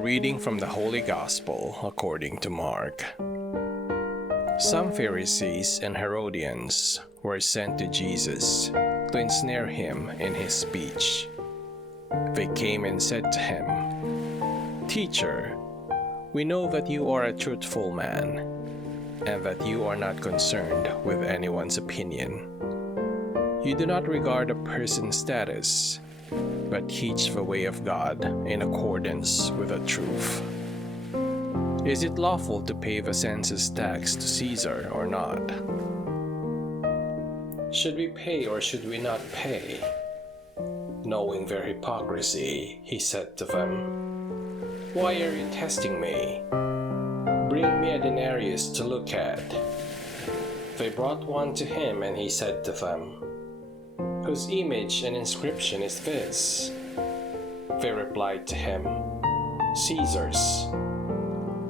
reading from the Holy Gospel according to Mark. Some Pharisees and Herodians were sent to Jesus to ensnare him in his speech. They came and said to him, "Teacher, we know that you are a truthful man, and that you are not concerned with anyone's opinion. You do not regard a person's status, but teach the way of God in accordance with the truth. Is it lawful to pay the census tax to Caesar or not? Should we pay or should we not pay?" Knowing their hypocrisy, he said to them, "Why are you testing me? Bring me a denarius to look at." They brought one to him, and he said to them, "Whose image and inscription is this?" They replied to him, "Caesar's."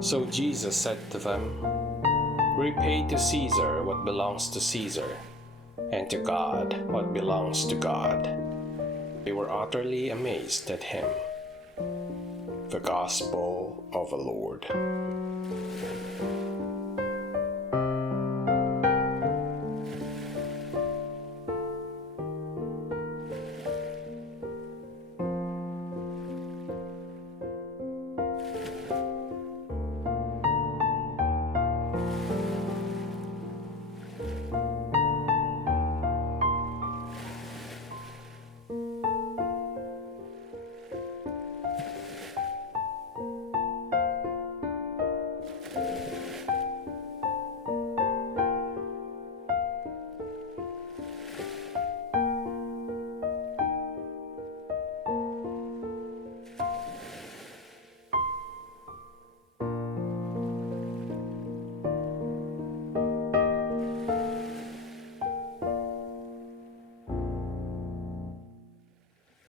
So Jesus said to them, "Repay to Caesar what belongs to Caesar, and to God what belongs to God." They were utterly amazed at him. The Gospel of the Lord.